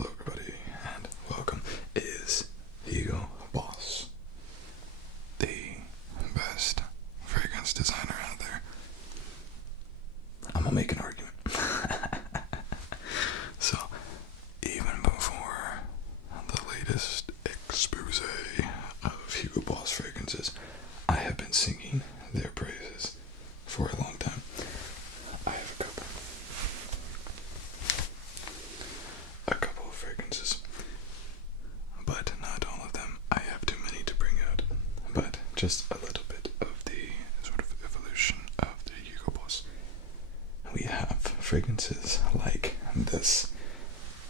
Hello everybody, and welcome. Is Hugo Boss the best fragrance designer out there? I'm gonna make an argument. So, even before the latest expose of Hugo Boss fragrances, I have been singing their praises for a long time. I have a couple of fragrances, but not all of them. I have too many to bring out, but just a little bit of the sort of evolution of the Hugo Boss. We have fragrances like this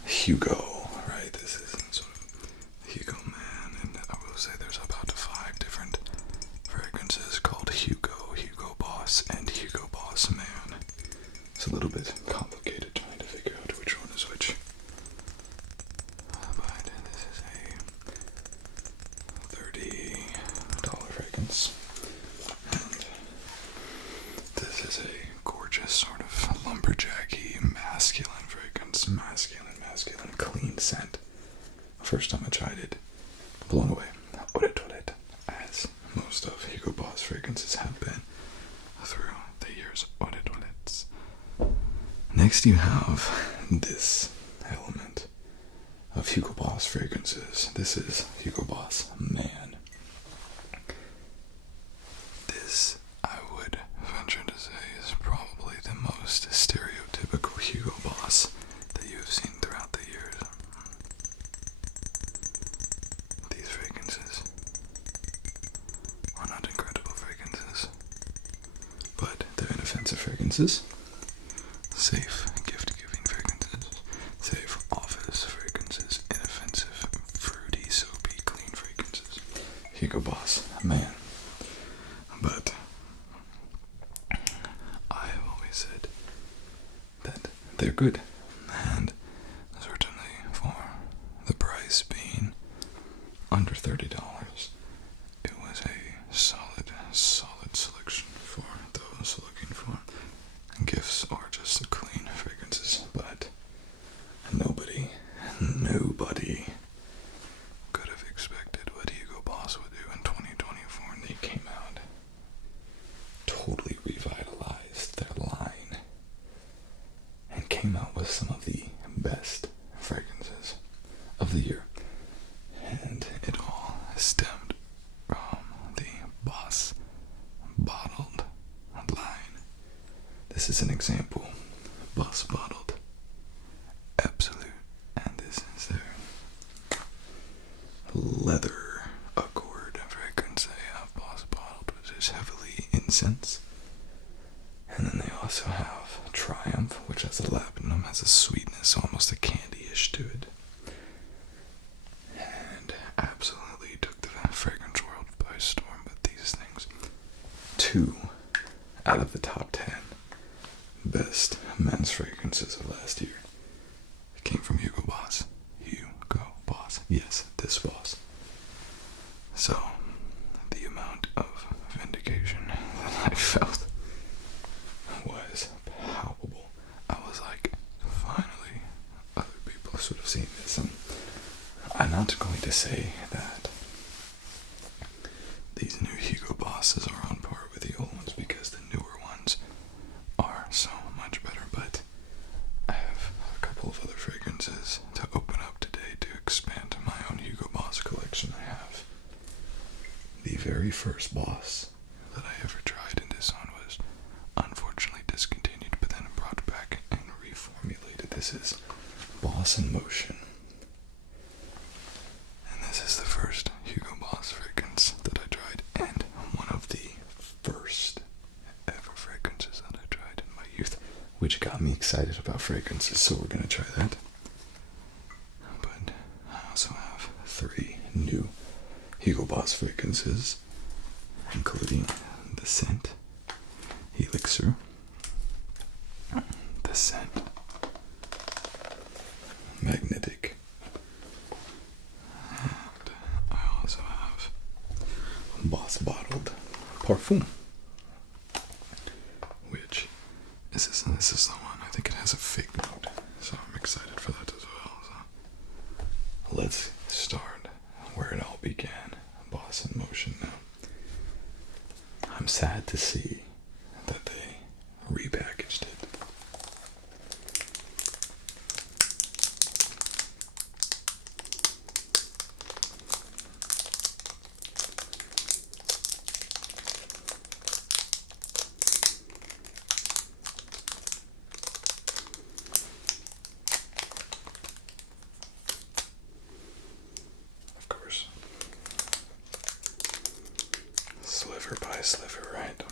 Hugo, right? This is sort of Hugo Man, and I will say there's about 5 different fragrances called Hugo, Hugo Boss, and Hugo Boss Man. It's a little bit complicated trying to figure out which one is which. But this is a $30 fragrance. And this is a gorgeous sort of lumberjacky, masculine fragrance. Masculine, clean scent. First time I tried it, blown away. Toilet, as most of Hugo Boss fragrances have been through the years. Toilets. Next you have this element of Hugo Boss fragrances. This is Hugo Boss Man. This, I would venture to say, is probably the most stereotypical Hugo Boss that you have seen throughout the years. These fragrances are not incredible fragrances, but they're inoffensive fragrances, safe gift-giving fragrances, safe office fragrances, inoffensive, fruity, soapy, clean fragrances. Hugo Boss Man. But I have always said that they're good, and certainly for the price being under $30, it was a solid selection for those looking for gifts or just clean fragrances. But nobody could have expected what Hugo Boss would do in 2024, and they came out, totally revitalized their line, and came out with some of the best fragrances of the year. And it all stemmed from the Boss Bottled line. This is an example. Boss Bottled Absolute. And this is their leather accord fragrance. They have Boss Bottled, which is heavily incense. And then they also have Triumph, which has a labdanum, has a sweetness, almost a candy-ish to it. And absolutely took the fragrance world by storm with these things. 2 out of the top 10 best men's fragrances of last year came from Hugo Boss. Hugo Boss. Yes, this boss. So, the amount of vindication that I felt was palpable. I was like, finally, other people have sort of seen this. And I'm not going to say that these new Hugo Bosses are on par with the old ones, because the newer ones are so much better. But I have a couple of other fragrances to open up today to expand my own Hugo Boss collection. I have the very first Boss that I ever tried, and this one was unfortunately discontinued, but then brought back and reformulated. This is Boss in Motion. And this is the first Hugo Boss fragrance that I tried, and one of the first ever fragrances that I tried in my youth, which got me excited about fragrances, so we're going to try that. But I also have 3 new Hugo Boss fragrances, including the Scent Elixir, the Scent Magnetic, and I also have Boss Bottled Parfum, which this is the one. I think it has a fig note, so I'm excited for that as well. So let's start where it all began. Boss in Motion now. I'm sad to see that they repackaged it. Of course. Sliver by sliver, right?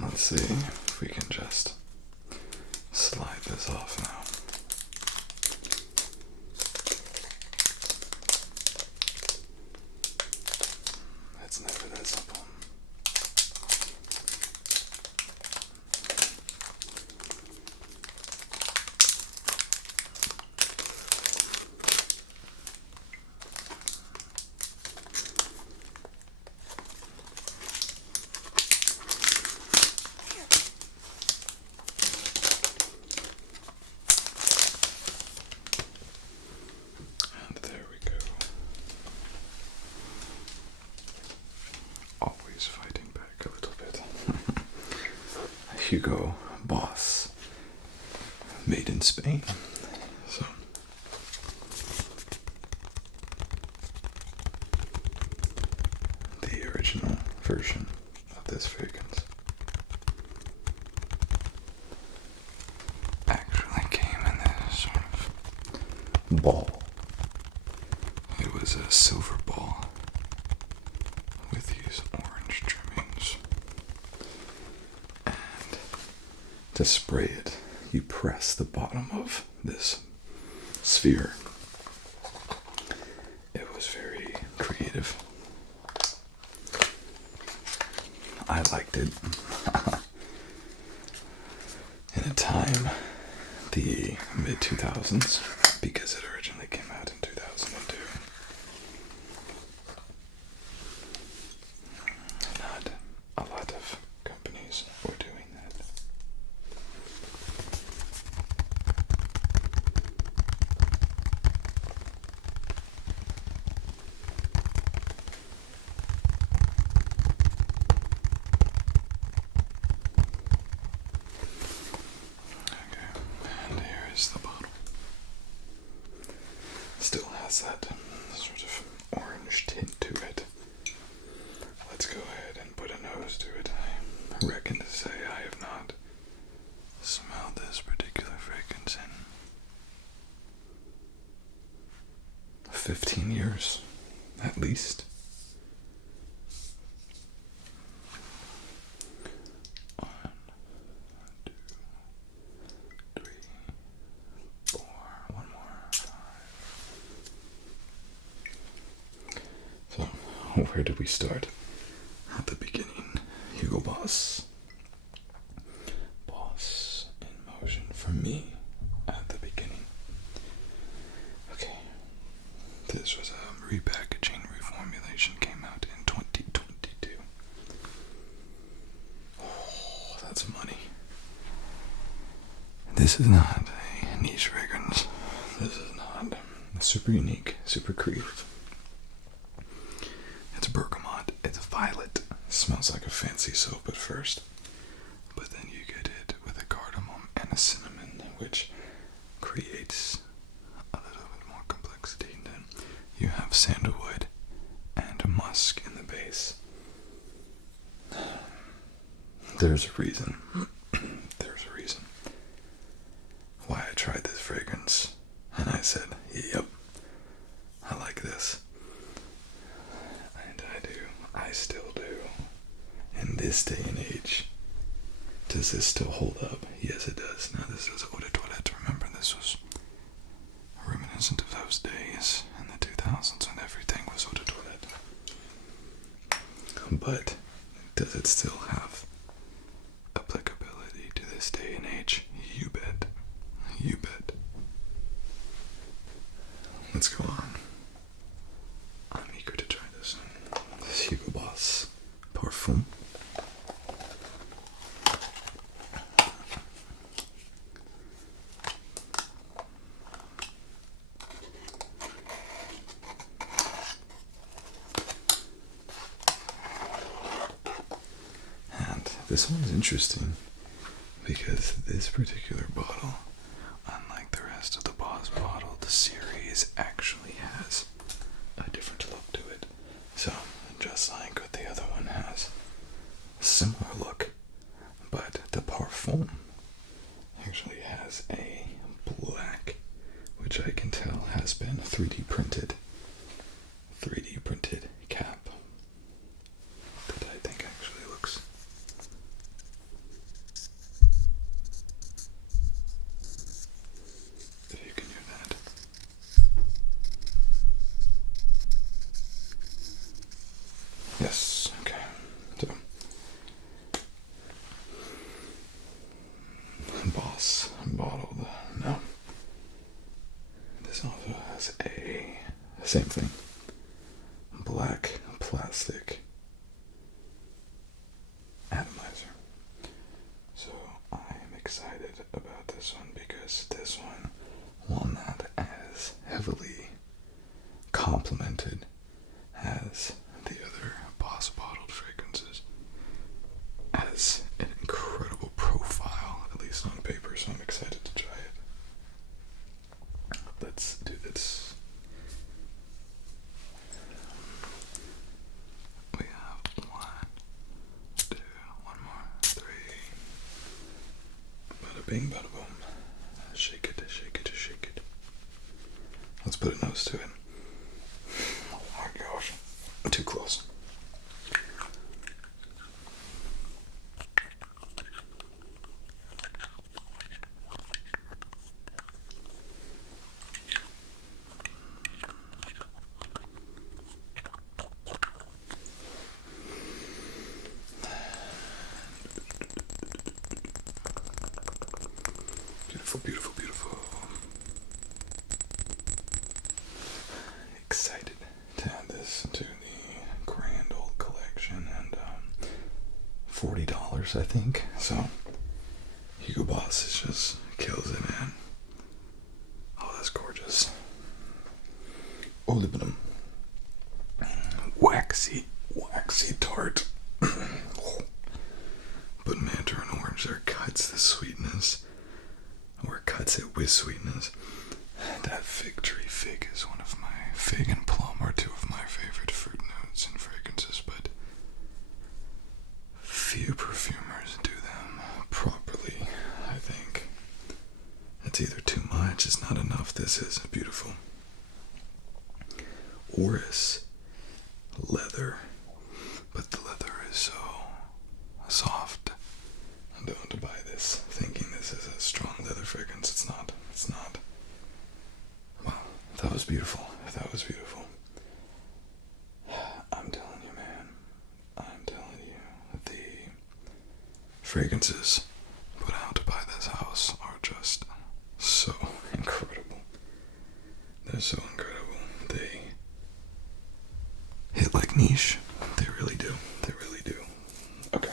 Let's see if we can just slide this off now. It's never that simple. And there we go. Always fighting back a little bit. Hugo Boss. Made in Spain. So the original version of this fragrance actually came in this sort of ball. It was a silver ball with these orange trimmings. And to spray it, you press the bottom of this sphere. It was very creative. I liked it. In a time, the mid-2000s, because it originally came out in 2002. Not a lot of companies were doing that. Okay, and here is the bottle. Still has that sort of orange tint to it. Let's go ahead and put a nose to it. I reckon to say I have not smelled this particular fragrance in 15 years, at least. One, two, three, four, one more, five. So, where did we start? At the beginning, Hugo Boss. Boss in Motion for me at the beginning. Okay. This was a repackaging, reformulation, came out in 2022. Oh, that's money. This is not a niche fragrance. This is not. It's super unique, super creative. It's bergamot, it's violet. It smells like a fancy soap at first, but then you get it with a cardamom and a cinnamon, which creates a little bit more complexity. And then you have sandalwood and musk in the base. There's a reason. There's a reason why I tried this fragrance, and I said, yep, I like this. And I do. I still do. In this day and age. Does this still hold up? Yes, it does. Now, this is eau de toilette. Remember, this was reminiscent of those days in the 2000s when everything was eau de toilette. But does it still have applicability to this day and age? You bet. You bet. let's go on. I'm eager to try this. This Hugo Boss Parfum. And this one is interesting because this particular bottle, unlike the rest of the Boss bottle, the series actually has a different look to it. So, just like what the other one has, a similar look, but the Parfum actually has a black, which I can tell has been 3D printed cap that I think actually looks if you can hear that. Yes, okay. So Boss bottled. No. This also has a same thing. Black plastic atomizer. So I'm excited about this one because this one, while not as heavily complemented as the other Boss bottled fragrances, has an incredible profile, at least on paper, so I'm excited to try it. Let's do this. We have 1, 2, one more, 3. Bada bing, bada boom. Shake it, shake it, shake it. Let's put a nose to it. Oh my gosh, too close. Beautiful, beautiful, beautiful. Excited to add this to the grand old collection, and $40, I think. So Hugo Boss is just kills it, man. Oh, that's gorgeous. Olibanum. Waxy tart. But mandarin orange there cuts the sweetness, or cuts it with sweetness. That fig tree fig is one of my fig and plum are two of my favorite fruit notes and fragrances, but few perfumers do them properly, I think. It's either too much, it's not enough. This is beautiful. Orris leather, but the leather is so soft. I don't want to buy this thinking this is a strong leather fragrance. It's not. Wow, that was beautiful. I'm telling you, man. The fragrances put out by this house are just so incredible. They're so incredible. They hit like niche. They really do. Okay.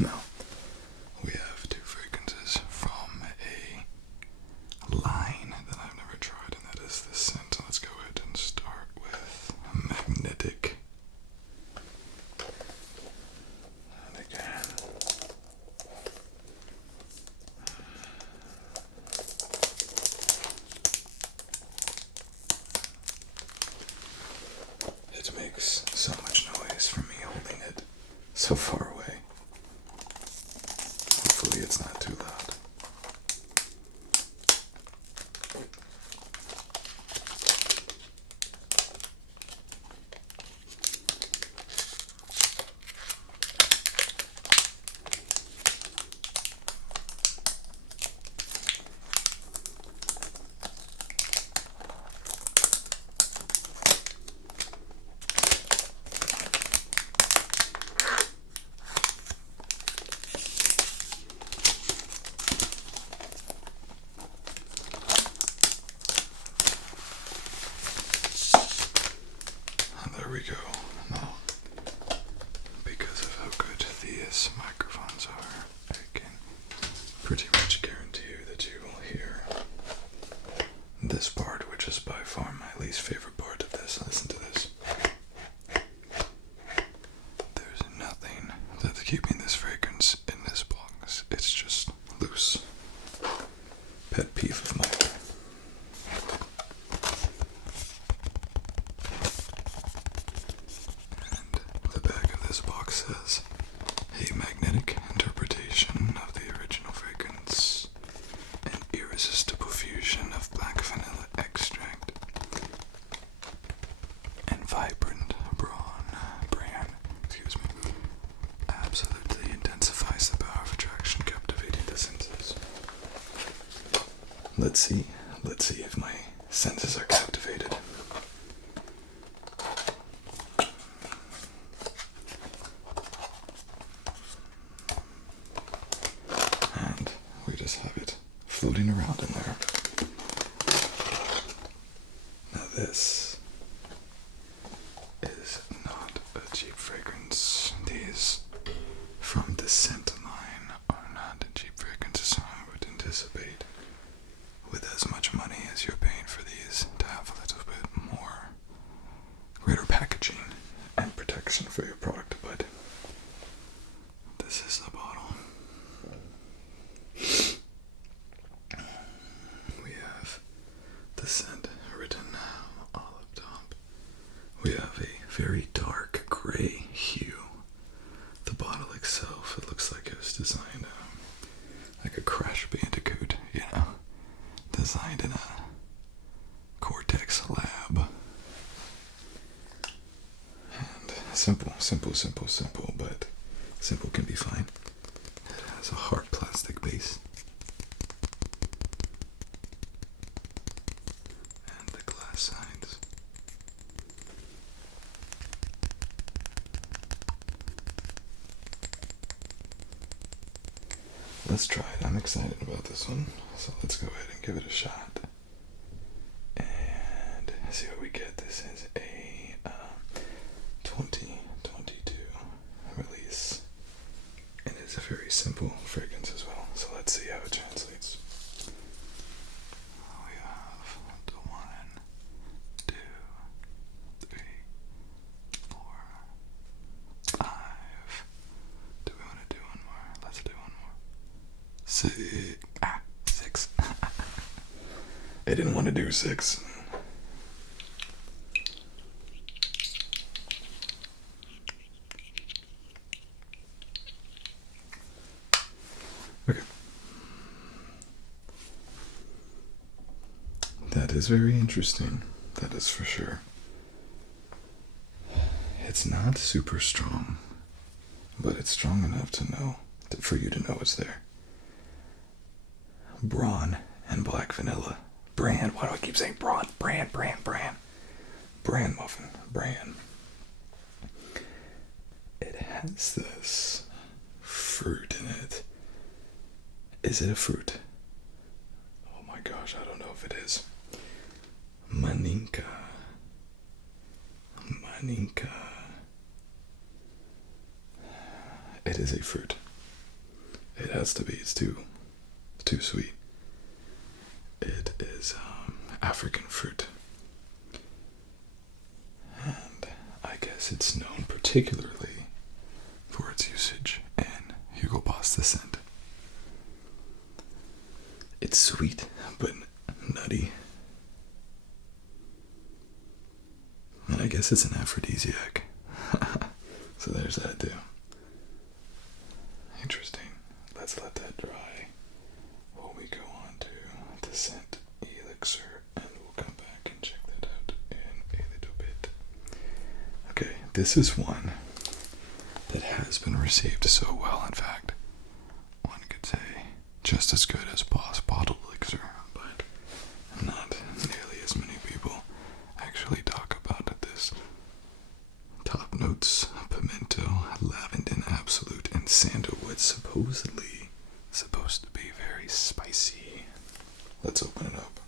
Now, we have 2 fragrances from a line that I've never tried, and that is the Scent. Let's go ahead and start with Magnetic. And again, it makes so much noise for me holding it so far away. Hopefully it's not too loud. this part, which is by far my least favorite part of this. Listen to this. There's nothing that's keeping this fragrance in this box. It's just loose. Pet peeve of mine. And the back of this box says, a magnetic interpretation of the original fragrance, an irresistible fusion of black vanilla extract and vibrant brand, absolutely intensifies the power of attraction, captivating the senses. Let's see if my senses are captivated. And we just have it floating around in there. Now this is not a cheap fragrance. These from the Scent line are not cheap fragrances, I would anticipate. With as much money as you're paying for these, to have a little bit more greater packaging and protection for your product, but this is the bottle. We have the scent written all up top. We have a very dark gray hue. The bottle itself, it looks like it was designed like a Crash Bandicoot, designed in a Cortex lab. And simple, but simple can be fine. It has a hard plastic base. And the glass sides. Let's try it. I'm excited about this one. So let's go ahead and give it a shot. And see what we get. This is a 2022 release. And it's a very simple fragrance as well. So let's see how it translates. We have the 1, 2, 3, 4, 5. Do we want to do one more? Let's do one more. 6. I didn't want to do 6. Okay. That is very interesting. That is for sure. It's not super strong, but it's strong enough for you to know it's there. Brawn and black vanilla. Bran. Why do I keep saying brawn? Bran. Bran muffin. Bran. It has this fruit in it. Is it a fruit? Oh my gosh, I don't know if it is. Maninka. It is a fruit. It has to be. It's too sweet. It is African fruit. And I guess it's known particularly for its usage in Hugo Boss the Scent. It's sweet, but nutty. And I guess it's an aphrodisiac. So there's that too. Interesting. Let's let that dry while we go on to the Scent Elixir, and we'll come back and check that out in a little bit. Okay, this is one that has been received so well. In fact, one could say just as good as Boss Bottled Elixir, but not nearly as many people actually talk about this. Top notes: pimento, lavender, absolute, and sandalwood. Supposedly supposed to be very spicy. Let's open it up.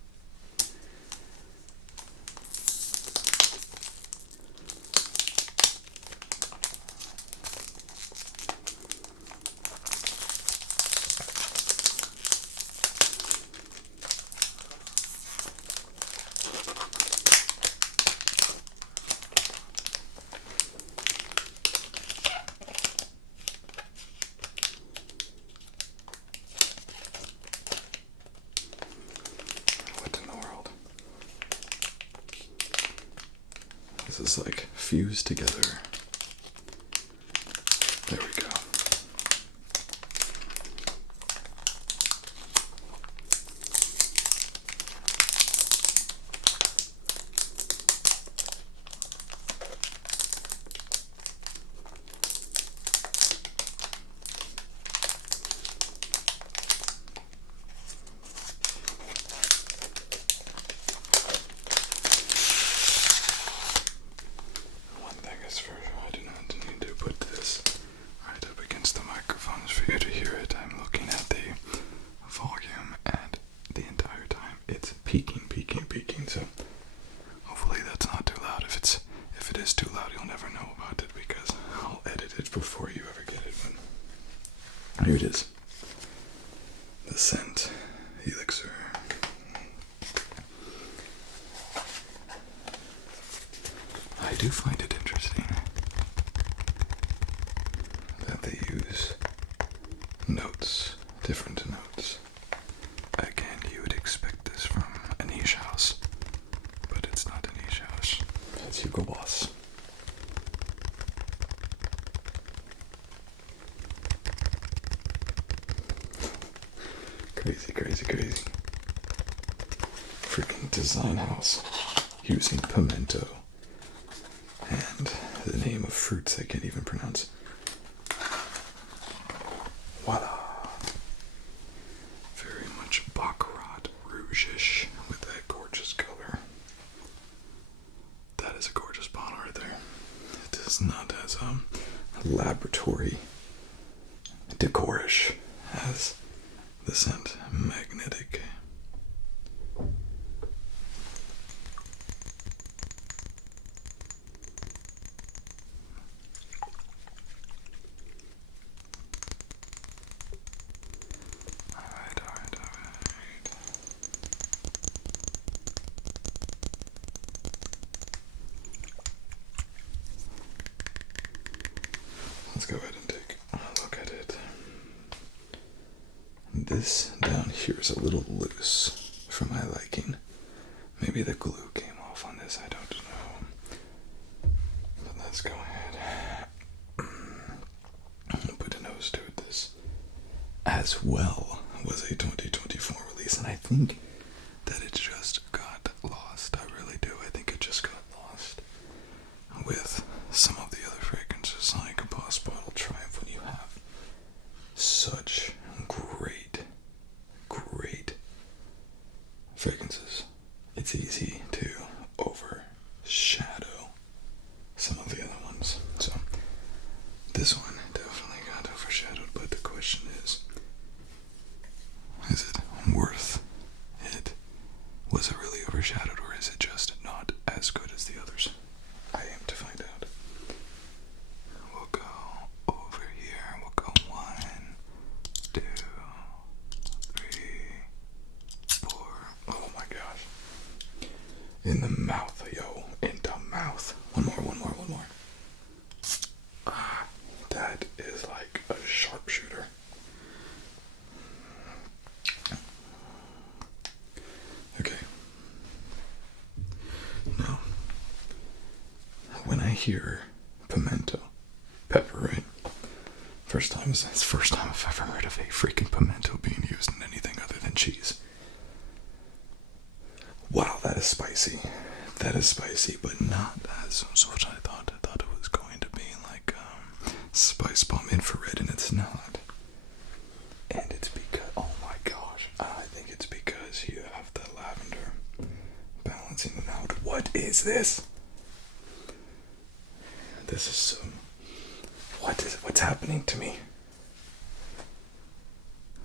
this is like fused together. There we go. Peaking, so hopefully that's not too loud. If it is too loud, you'll never know about it because I'll edit it before you ever get it. But here it is. The Scent Elixir. I do find it interesting that they use notes, different notes. Again, you would expect this from a niche house, but it's not a niche house. It's Hugo Boss. Crazy, crazy, crazy. Freaking design house using pimento and the name of fruits I can't even pronounce. Voila! Very much baccarat rouge-ish with that gorgeous color. That is a gorgeous bottle right there. It is not as laboratory decorish as the Scent Magnetic. Let's go ahead and take a look at it. This down here is a little loose for my liking. Maybe the glue came off on this, I don't know. But let's go ahead and put a nose to it. This as well was a 2024 release, and I think that it just got lost. I really do. I think it just got lost with some of the other fragrances like a Boss Bottle Triumph. When you have such great fragrances, it's easy to overshadow some of the other ones. So this one definitely got overshadowed, but the question is it worth it? Was it really overshadowed, or is it just not as good as the others? I aim to find out. We'll go over here. We'll go 1, 2, 3, 4. Oh my gosh. In the mouth, yo. In the mouth. One more. Ah, that is like a sharpshooter. Okay. Now, when I hear pimento, pepper, right? It's the first time I've ever heard of a freaking pimento being used in anything other than cheese. Wow, that is spicy. That is spicy, but not as what I thought. I thought it was going to be like spice bomb infrared, and it's not. And it's because, oh my gosh, I think it's because you have the lavender balancing it out. What is this? This is some. What's happening to me?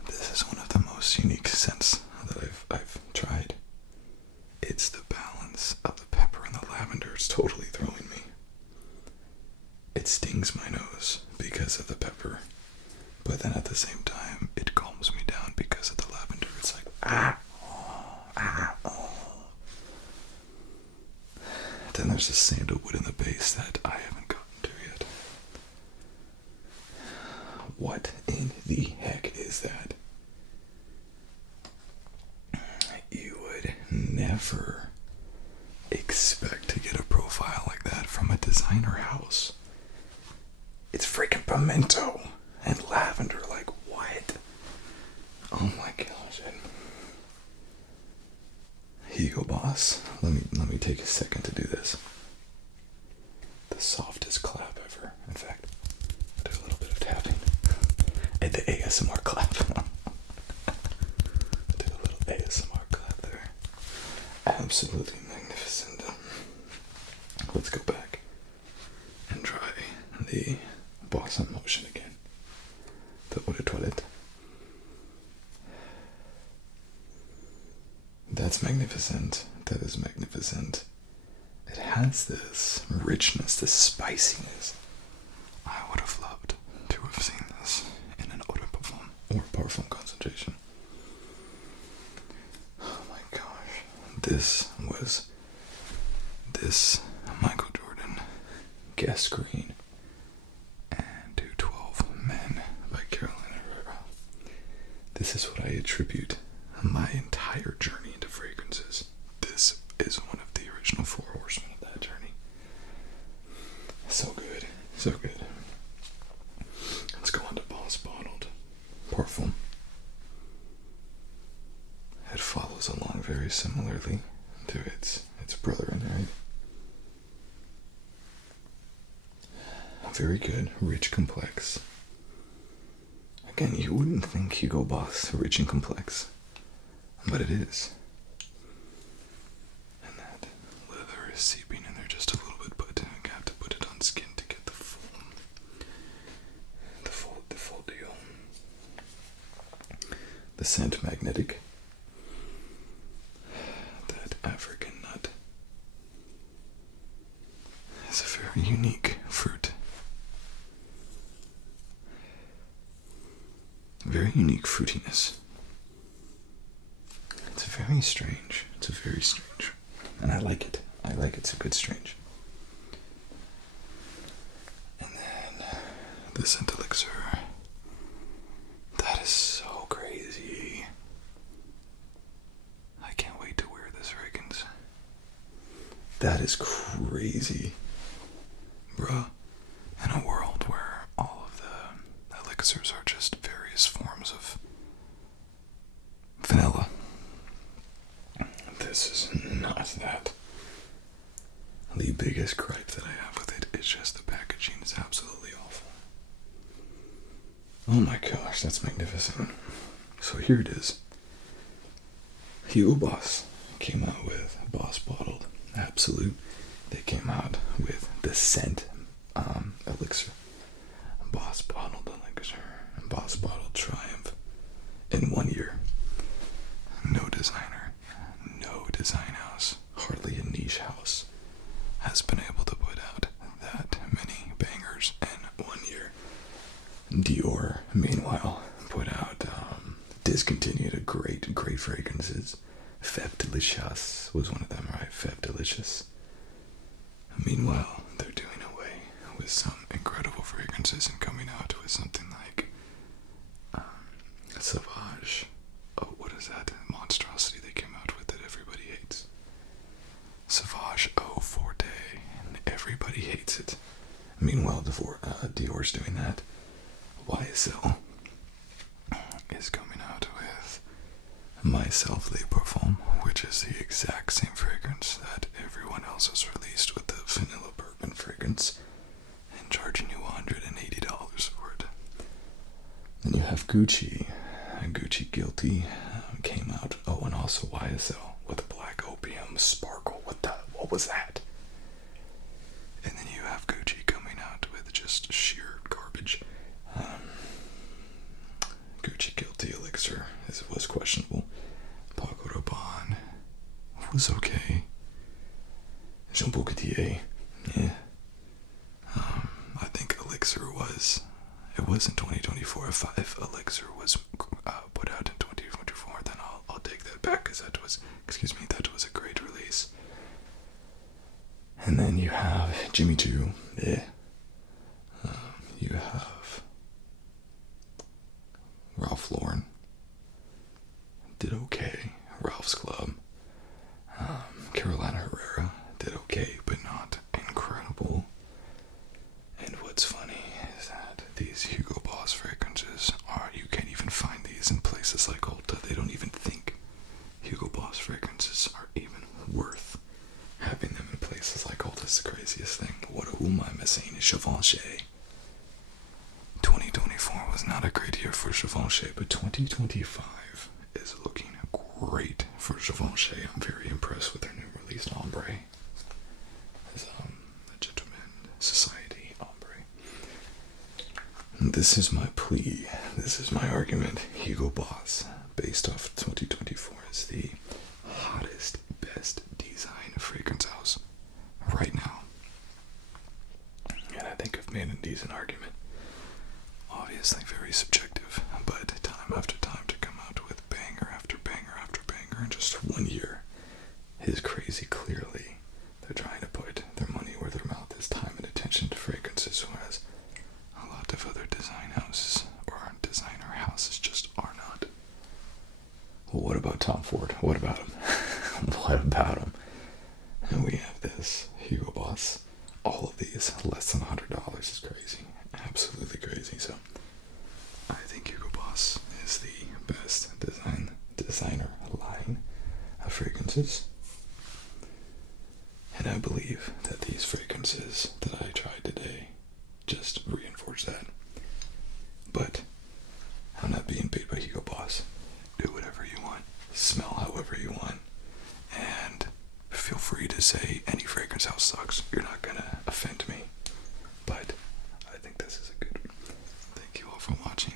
This is one of the most unique scents that I've tried. It's the balance of the pepper and the lavender. It's totally throwing me. It stings my nose because of the pepper, but then at the same time, it calms me down because of the lavender. It's like, Then there's the sandalwood in the base that I haven't gotten to yet. What in the heck is that? You would never expect to get a profile like that from a designer house? It's freaking pimento and lavender. Like, what? Oh my gosh. Hugo Boss. Let me take a second to do this. The softest clap ever. In fact, I'll do a little bit of tapping. And the ASMR clap. Do a little ASMR clap there. Absolutely magnificent. Let's go back and try the Boss in Motion again. The Eau de Toilette. That's magnificent. That is magnificent. It has this richness, this spiciness. I would have loved to have seen this in an eau de parfum or parfum concentration. Oh my gosh. This was this Michael Jordan Guest Green and 212 Men by Carolina Herrera. This is what I attribute my entire journey into fragrances. This is one of the original 4 horsemen of that journey. So good. So good. Let's go on to Boss Bottled Parfum. It follows along very similarly to its brother in there. Very good, rich, complex. Again, you wouldn't think Hugo Boss rich and complex, but it is. And that leather is seeping in there just a little bit, but you have to put it on skin to get the full deal. The scent magnetic. That African nut is a very unique fruit. Very unique fruitiness. It's very strange. It's a very strange. And I like it. I like it. It's a good strange. And then the Scent Elixir. That is so crazy. I can't wait to wear this fragrance. That is crazy. Bruh. In a world where all of the elixirs are just various forms of vanilla. This is not that. The biggest gripe that I have with it is just the packaging is absolutely awful. Oh my gosh, that's magnificent. So here it is. Hugo Boss came out with Boss Bottled Absolute. They came out with the Scent Elixir. Boss Bottled Elixir. And Boss Bottled Triumph. In 1 year. No designer, no design house, hardly a niche house, has been able to put out that many bangers in 1 year. Dior, meanwhile, put out, discontinued a great fragrances. Feb Delicious was one of them, right? Feb Delicious. Meanwhile, they're doing away with some incredible fragrances and coming out with something like Sauvage. Oh, what is that monstrosity they came out with that everybody hates? Sauvage Eau Forte, and everybody hates it. Meanwhile, Dior's doing that. YSL is coming out with Myself Le Parfum, which is the exact same fragrance that everyone else has released with the vanilla bourbon fragrance, and charging you $180 for it. Then you have Gucci. Gucci Guilty came out. Oh, and also YSL with a black opium sparkle. What was that? And then you have Gucci coming out with just sheer garbage. Gucci Guilty Elixir was questionable. Paco Rabanne was okay. Jean Paul Gaultier, yeah. I think Elixir it was in 2024. If Elixir was put out in 2024, then I'll take that back, because that was a great release. And then you have Jimmy Choo, yeah. You have Ralph Lauren, did okay. Ralph's Club, Carolina Herrera Hugo Boss fragrances are even worth having them in places like all this the craziest thing. Who am I missing? Givenchy. 2024 was not a great year for Givenchy, but 2025 is looking great for Givenchy. I'm very impressed with their new release, Ombre. It's a Gentleman Society Ombre. And this is my plea. This is my argument. Hugo Boss, based off of 2024, is the hottest, best design fragrance house right now. And I think I've made a decent argument. Obviously very subjective, but time after time to come out with banger after banger after banger in just 1 year is crazy. Clearly, they're trying to put their money where their mouth is, time and attention to fragrances, whereas a lot of other design houses or designer houses just are not. Well, what about Tom Ford? What about him? What about him? And we have this Hugo Boss. All of these less than $100 is crazy. Absolutely crazy. So I think Hugo Boss is the best designer line of fragrances. And I believe that these fragrances that I tried today just reinforce that. But I'm not being paid by Hugo Boss. Do whatever you want. Smell however you want. And feel free to say any fragrance house sucks. You're not gonna offend me. But I think this is a good one. Thank you all for watching.